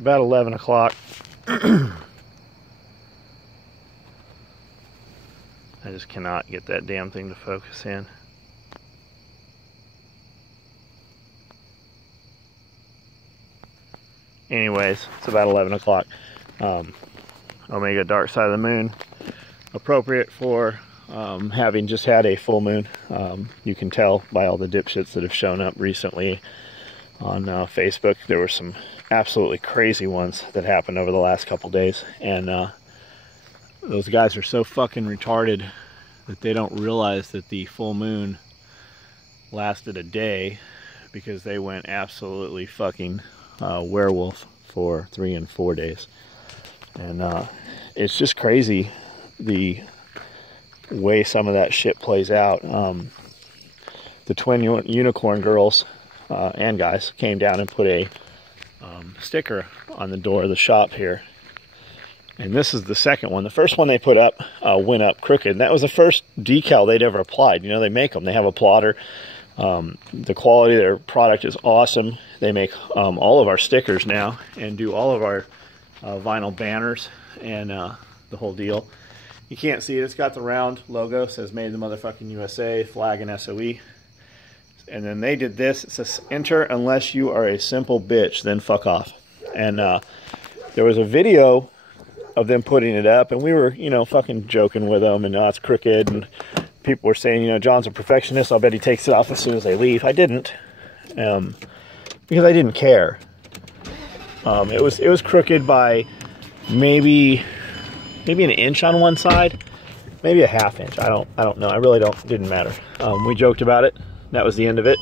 about 11 o'clock. I just cannot get that damn thing to focus in. Anyways, it's about 11 o'clock. Omega Dark Side of the Moon, appropriate for having just had a full moon. You can tell by all the dipshits that have shown up recently on Facebook. There were some absolutely crazy ones that happened over the last couple days, and those guys are so fucking retarded that they don't realize that the full moon lasted a day, because they went absolutely fucking werewolf for 3 and 4 days. And it's just crazy the way some of that shit plays out. The twin unicorn girls and guys came down and put a sticker on the door of the shop here, and this is the second one. The first one they put up went up crooked, and that was the first decal they'd ever applied. You know, they make them, they have a plotter. The quality of their product is awesome. They make all of our stickers now and do all of our vinyl banners and the whole deal. You can't see it, it's got the round logo, says made in the motherfucking USA, flag and SOE. And then they did this, it says enter unless you are a simple bitch, then fuck off. And there was a video of them putting it up, and we were, you know, fucking joking with them, and it's crooked, and people were saying, you know, John's a perfectionist, I'll bet he takes it off as soon as they leave. I didn't, because I didn't care. It was crooked by maybe an inch on one side, maybe a ½ inch. I don't know. I really didn't matter. We joked about it. That was the end of it.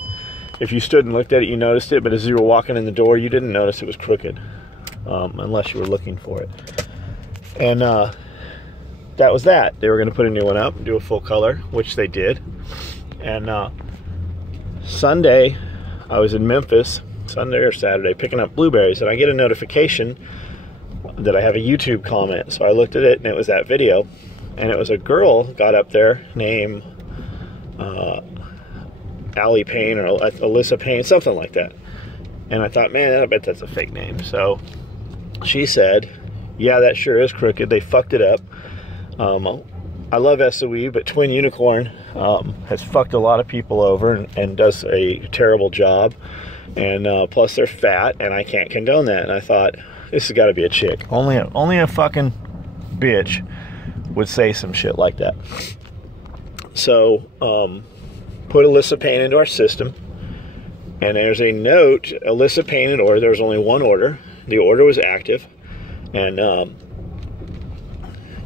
If you stood and looked at it, you noticed it, but as you were walking in the door, you didn't notice it was crooked, unless you were looking for it. And that was that. They were going to put a new one up and do a full color, which they did. And Sunday, I was in Memphis, Sunday or Saturday, picking up blueberries, and I get a notification that I have a YouTube comment. So I looked at it, and it was that video, and it was a girl got up there named Allie Payne or Alyssa Payne, something like that. And I thought, man, I bet that's a fake name. So she said, yeah, that sure is crooked. They fucked it up. I love SOE, but Twin Unicorn has fucked a lot of people over and does a terrible job. And plus they're fat, and I can't condone that. And I thought, this has got to be a chick. Only a fucking bitch would say some shit like that. So, put Alyssa Payne into our system, and there's a note, Alyssa Payne in order. There was only one order. The order was active, and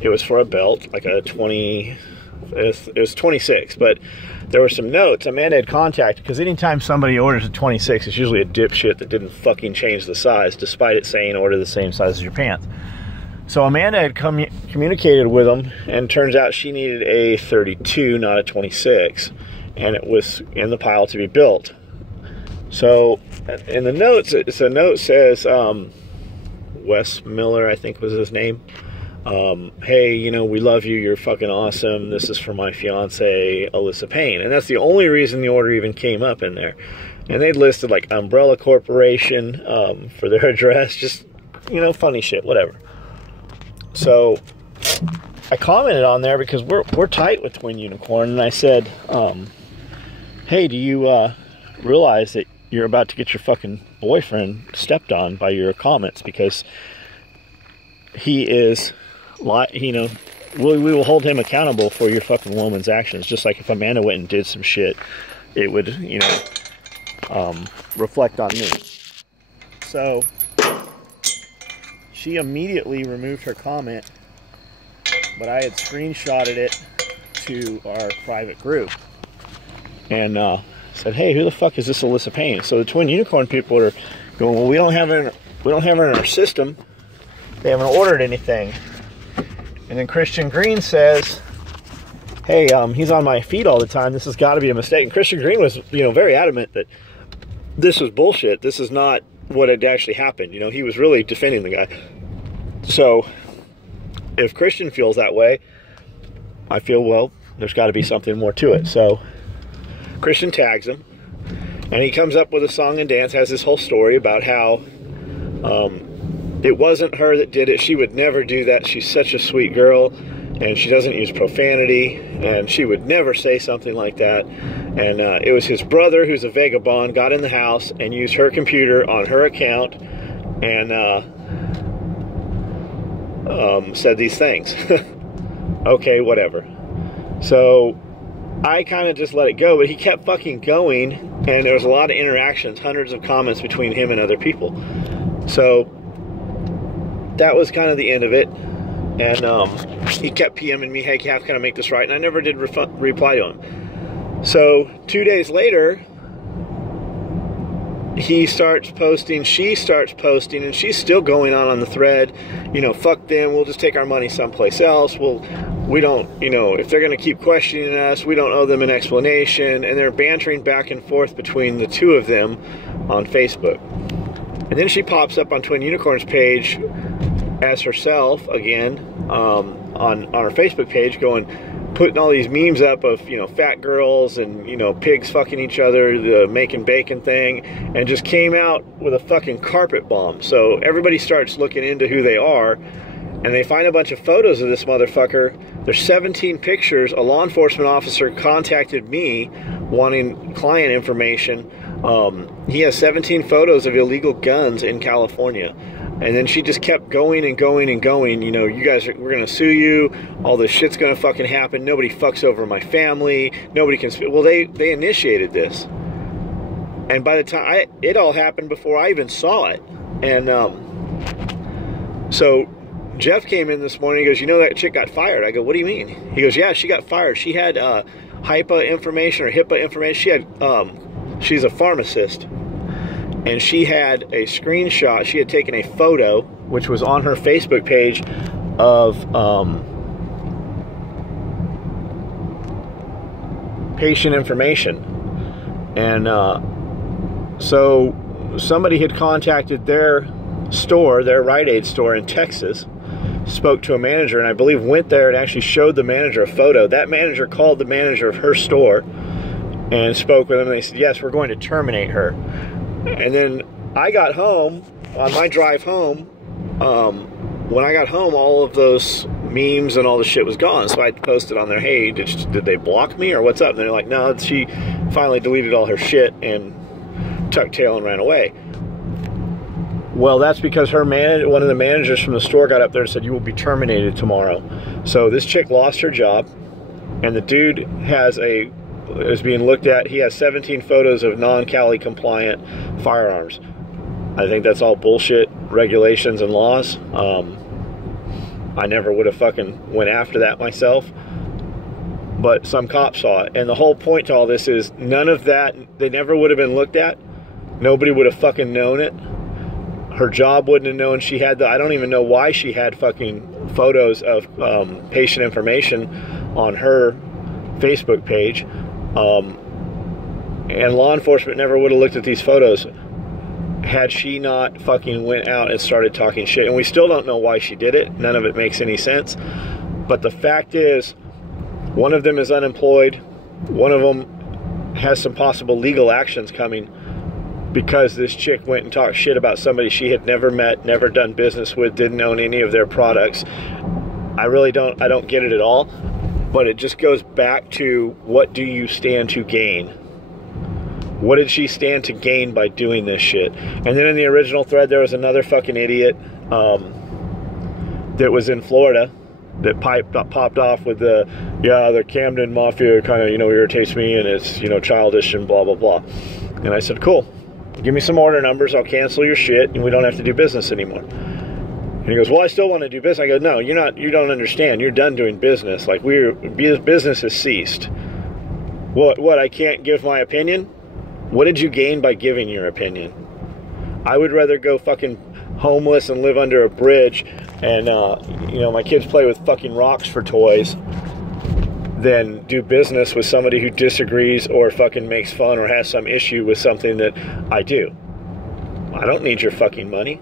it was for a belt, like a 20, it was 26, but there were some notes. Amanda had contacted, because anytime somebody orders a 26, it's usually a dipshit that didn't fucking change the size, despite it saying order the same size as your pants. So Amanda had communicated with them, and turns out she needed a 32, not a 26, and it was in the pile to be built. So in the notes, the note says, Wes Miller, I think was his name. Hey, you know, we love you, you're fucking awesome, this is for my fiance Alyssa Payne. And that's the only reason the order even came up in there. And they'd listed like Umbrella Corporation for their address, just, you know, funny shit, whatever. So I commented on there because we're tight with Twin Unicorn, and I said, hey, do you realize that you're about to get your fucking boyfriend stepped on by your comments? Because he is, you know, we will hold him accountable for your fucking woman's actions. Just like if Amanda went and did some shit, it would, you know, reflect on me. So she immediately removed her comment, but I had screenshotted it to our private group and said, hey, who the fuck is this Alyssa Payne? So the Twin Unicorn people are going, well, we don't have her in our system. They haven't ordered anything. And then Christian Green says, hey, he's on my feed all the time, this has got to be a mistake. And Christian Green was, you know, very adamant that this was bullshit, this is not what had actually happened. You know, he was really defending the guy. So if Christian feels that way, I feel, well, there's got to be something more to it. So Christian tags him, and he comes up with a song and dance, has this whole story about how it wasn't her that did it. She would never do that. She's such a sweet girl, and she doesn't use profanity, and she would never say something like that. And it was his brother, who's a vagabond, got in the house and used her computer on her account and said these things. Okay, whatever. So I kind of just let it go, but he kept fucking going, and there was a lot of interactions, hundreds of comments between him and other people. So that was kind of the end of it. And he kept PMing me, hey, how can I make this right? And I never did reply to him. So 2 days later, he starts posting, she starts posting, and she's still going on the thread, you know, fuck them, we'll just take our money someplace else. We don't, you know, if they're going to keep questioning us, we don't owe them an explanation. And they're bantering back and forth between the two of them on Facebook. And then she pops up on Twin Unicorns page as herself again, on her Facebook page, putting all these memes up of, you know, fat girls and, you know, pigs fucking each other, the making bacon thing, and just came out with a fucking carpet bomb. So everybody starts looking into who they are, and they find a bunch of photos of this motherfucker. There's 17 pictures. A law enforcement officer contacted me wanting client information. He has 17 photos of illegal guns in California. And then she just kept going and going and going. You know, you guys, we're going to sue you. All this shit's going to fucking happen. Nobody fucks over my family. Nobody can... Well, they initiated this. And by the time... it all happened before I even saw it. And so Jeff came in this morning. He goes, you know that chick got fired. I go, what do you mean? He goes, yeah, she got fired. She had HIPAA information or HIPAA information. She had... she's a pharmacist. And she had a screenshot. She had taken a photo, which was on her Facebook page, of patient information. And so somebody had contacted their store, their Rite Aid store in Texas, spoke to a manager, and I believe went there and actually showed the manager a photo. That manager called the manager of her store and spoke with them, and they said, yes, we're going to terminate her. And then I got home, on my drive home, when I got home, all of those memes and all the shit was gone. So I posted on there, hey, did they block me or what's up? And they're like, no, she finally deleted all her shit and tucked tail and ran away. Well, that's because one of the managers from the store got up there and said, you will be terminated tomorrow. So this chick lost her job, and the dude is being looked at. He has 17 photos of non-Cali compliant firearms. I think that's all bullshit regulations and laws. I never would have fucking went after that myself, but some cops saw it. And the whole point to all this is none of that, they never would have been looked at. Nobody would have fucking known it. Her job wouldn't have known she had I don't even know why she had fucking photos of patient information on her Facebook page. And law enforcement never would have looked at these photos had she not fucking went out and started talking shit. And we still don't know why she did it. None of it makes any sense. But the fact is, one of them is unemployed. One of them has some possible legal actions coming because this chick went and talked shit about somebody she had never met, never done business with, didn't own any of their products. I don't get it at all. But it just goes back to, what do you stand to gain? What did she stand to gain by doing this shit? And then in the original thread, there was another fucking idiot that was in Florida that popped off with the Camden Mafia kind of, you know, irritates me, and it's, you know, childish and blah, blah, blah. And I said, cool. Give me some order numbers. I'll cancel your shit, and we don't have to do business anymore. And he goes, well, I still want to do business. I go, no, you don't understand. You're done doing business. Like, business has ceased. What, I can't give my opinion? What did you gain by giving your opinion? I would rather go fucking homeless and live under a bridge and, you know, my kids play with fucking rocks for toys than do business with somebody who disagrees or fucking makes fun or has some issue with something that I do. I don't need your fucking money.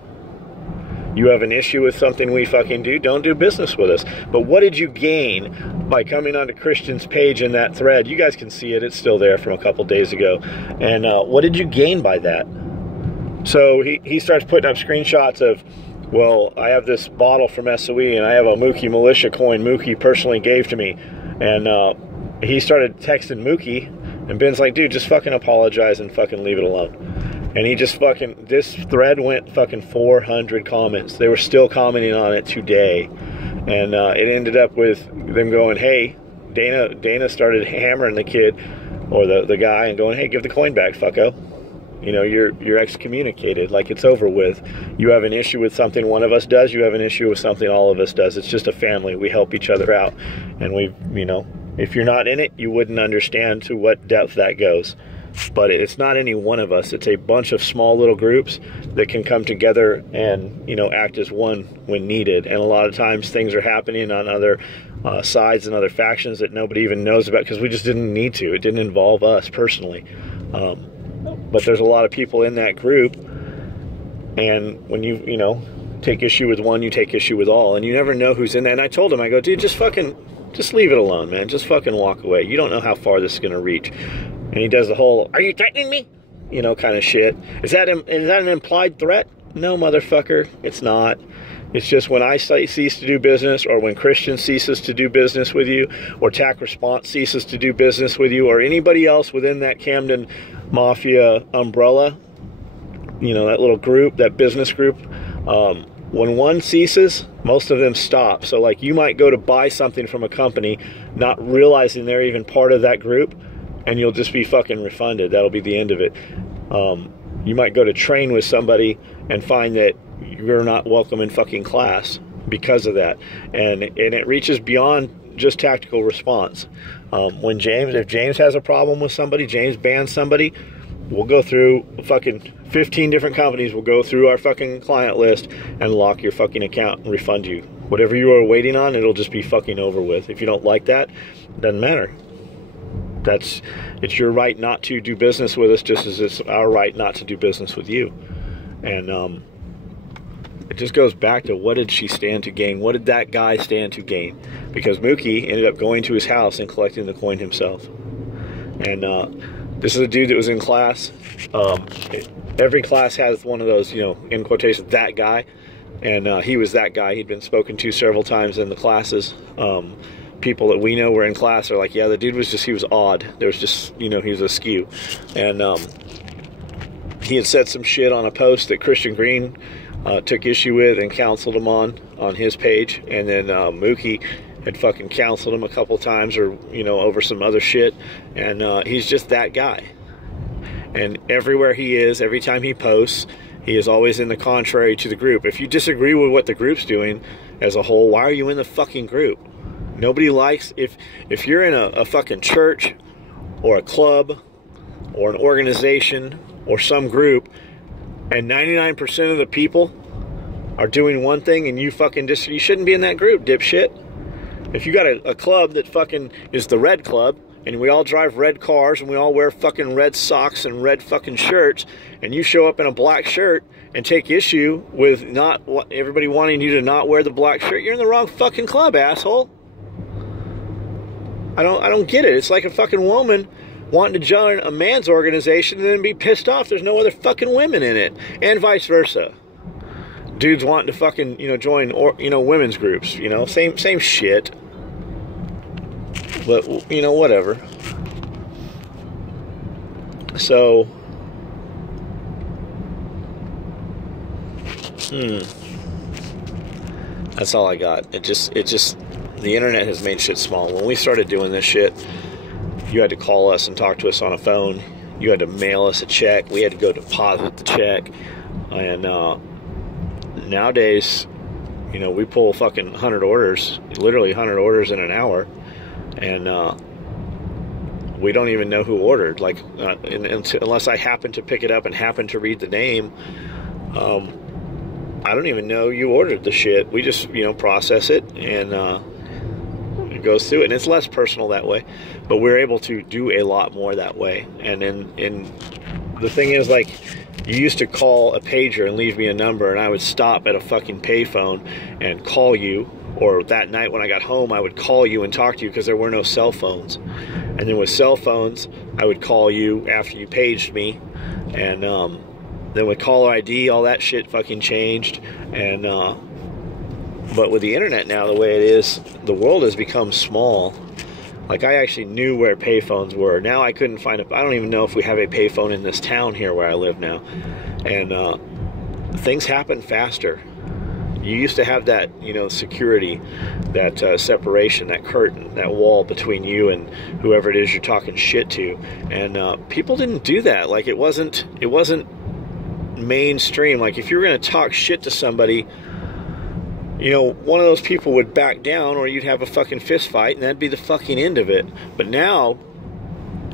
You have an issue with something we fucking do, don't do business with us. But what did you gain by coming onto Christian's page in that thread? You guys can see it. It's still there from a couple days ago. And what did you gain by that? So he starts putting up screenshots of well, I have this bottle from SOE, and I have a Mookie Militia coin Mookie personally gave to me. And he started texting Mookie, and Ben's like, dude, just fucking apologize and fucking leave it alone. And he just fucking, this thread went fucking 400 comments. They were still commenting on it today. And it ended up with them going, hey, Dana started hammering the kid, or the guy, and going, hey, give the coin back, fucko. You know, you're excommunicated. Like, it's over with. You have an issue with something one of us does, you have an issue with something all of us does. It's just a family. We help each other out. And we, you know, if you're not in it, you wouldn't understand to what depth that goes. But it's not any one of us. It's a bunch of small little groups that can come together and, you know, act as one when needed. And a lot of times things are happening on other sides and other factions that nobody even knows about, because we just didn't need to. It didn't involve us personally. But there's a lot of people in that group, and when you know, take issue with one, you take issue with all, and you never know who's in there. And I told him, I go, dude, just leave it alone, man. Just fucking walk away. You don't know how far this is going to reach. And he does the whole, are you threatening me? You know, kind of shit. Is that an implied threat? No, motherfucker, it's not. It's just when I cease to do business, or when Christian ceases to do business with you, or TAC Response ceases to do business with you, or anybody else within that Camden Mafia umbrella, you know, that little group, that business group, when one ceases, most of them stop. So, like, you might go to buy something from a company, not realizing they're even part of that group, and you'll just be fucking refunded. That'll be the end of it. You might go to train with somebody and find that you're not welcome in fucking class because of that. And it reaches beyond just tactical response. If James has a problem with somebody, James bans somebody, we'll go through fucking 15 different companies. We'll go through our fucking client list and lock your fucking account and refund you. Whatever you are waiting on, it'll just be fucking over with. If you don't like that, it doesn't matter. It's your right not to do business with us, just as it's our right not to do business with you. And it just goes back to, what did she stand to gain? What did that guy stand to gain? Because Mookie ended up going to his house and collecting the coin himself. And this is a dude that was in class. Every class has one of those, you know, in quotation, that guy. And he was that guy. He'd been spoken to several times in the classes. People that we know were in class are like, yeah, the dude was just, he was odd. There was just, you know, he was askew. And he had said some shit on a post that Christian Green took issue with and counseled him on his page. And then Mookie had fucking counseled him a couple times, or, you know, over some other shit. And he's just that guy. And everywhere he is, every time he posts, he is always in the contrary to the group. If you disagree with what the group's doing as a whole, why are you in the fucking group? Nobody likes, if you're in a fucking church or a club or an organization or some group, and 99% of the people are doing one thing and you fucking you shouldn't be in that group, dipshit. If you got a club that fucking is the red club, and we all drive red cars, and we all wear fucking red socks and red fucking shirts, and you show up in a black shirt and take issue with not everybody wanting you to not wear the black shirt, you're in the wrong fucking club, asshole. I don't get it. It's like a fucking woman wanting to join a man's organization and then be pissed off there's no other fucking women in it, and vice versa. Dudes wanting to fucking, you know, join, or, you know, women's groups, you know, same shit. But, you know, whatever. So, that's all I got. It just, the internet has made shit small. When we started doing this shit, you had to call us and talk to us on a phone. You had to mail us a check. We had to go deposit the check. And nowadays, you know, we pull fucking 100 orders, literally 100 orders in an hour. And we don't even know who ordered. Like, unless I happen to pick it up and happen to read the name, I don't even know you ordered the shit. We just, you know, process it, and it goes through it. And it's less personal that way, but we're able to do a lot more that way. And then the thing is, like, you used to call a pager and leave me a number, and I would stop at a fucking payphone and call you. Or that night when I got home, I would call you and talk to you, because there were no cell phones. And then with cell phones, I would call you after you paged me, and Then with caller ID, all that shit fucking changed. And but with the internet now, the way it is, the world has become small. Like, I actually knew where payphones were. Now I couldn't find I don't even know if we have a payphone in this town here where I live now. And things happen faster. You used to have that, you know, security, that separation, that curtain, that wall between you and whoever it is you're talking shit to. And people didn't do that. Like, it wasn't mainstream. Like, if you were going to talk shit to somebody, you know, one of those people would back down, or you'd have a fucking fist fight, and that'd be the fucking end of it. But now,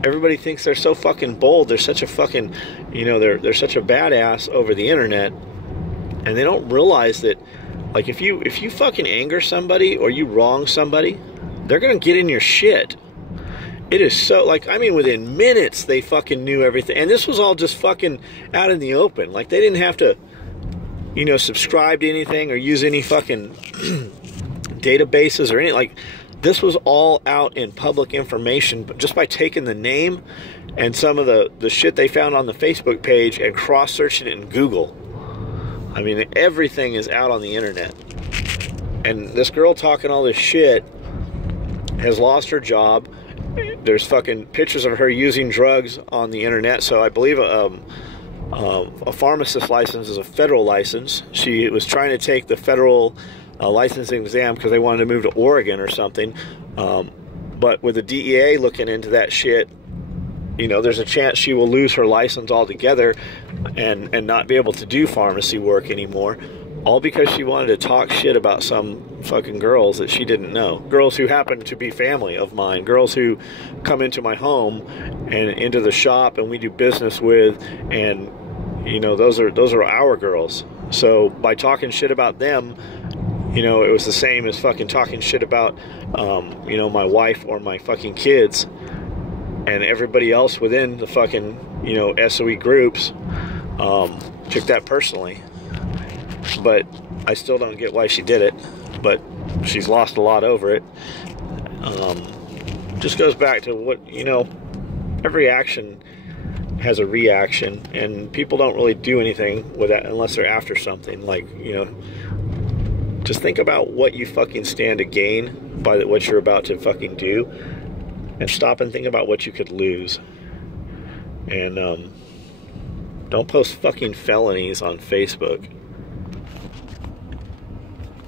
everybody thinks they're so fucking bold. They're such a fucking, you know, they're such a badass over the internet, and they don't realize that, like, if you fucking anger somebody or you wrong somebody, they're gonna get in your shit. It is so, like, I mean, within minutes they fucking knew everything, and this was all just fucking out in the open. Like, they didn't have to, you know, subscribe to anything or use any fucking databases or anything. Like, this was all out in public information, but just by taking the name and some of the shit they found on the Facebook page and cross-searching it in Google. I mean, everything is out on the internet. And this girl talking all this shit has lost her job. There's fucking pictures of her using drugs on the internet. So I believe a pharmacist license is a federal license. She was trying to take the federal licensing exam because they wanted to move to Oregon or something. But with the DEA looking into that shit, you know, there's a chance she will lose her license altogether and not be able to do pharmacy work anymore. All because she wanted to talk shit about some fucking girls that she didn't know. Girls who happen to be family of mine. Girls who come into my home and into the shop and we do business with, and, you know, those are our girls. So by talking shit about them, you know, it was the same as fucking talking shit about, you know, my wife or my fucking kids and everybody else within the fucking, you know, SOE groups. Took that personally. But I still don't get why she did it. But she's lost a lot over it. Just goes back to what, you know, every action has a reaction, and people don't really do anything with that unless they're after something. Like, you know, just think about what you fucking stand to gain by what you're about to fucking do, and stop and think about what you could lose. And don't post fucking felonies on Facebook.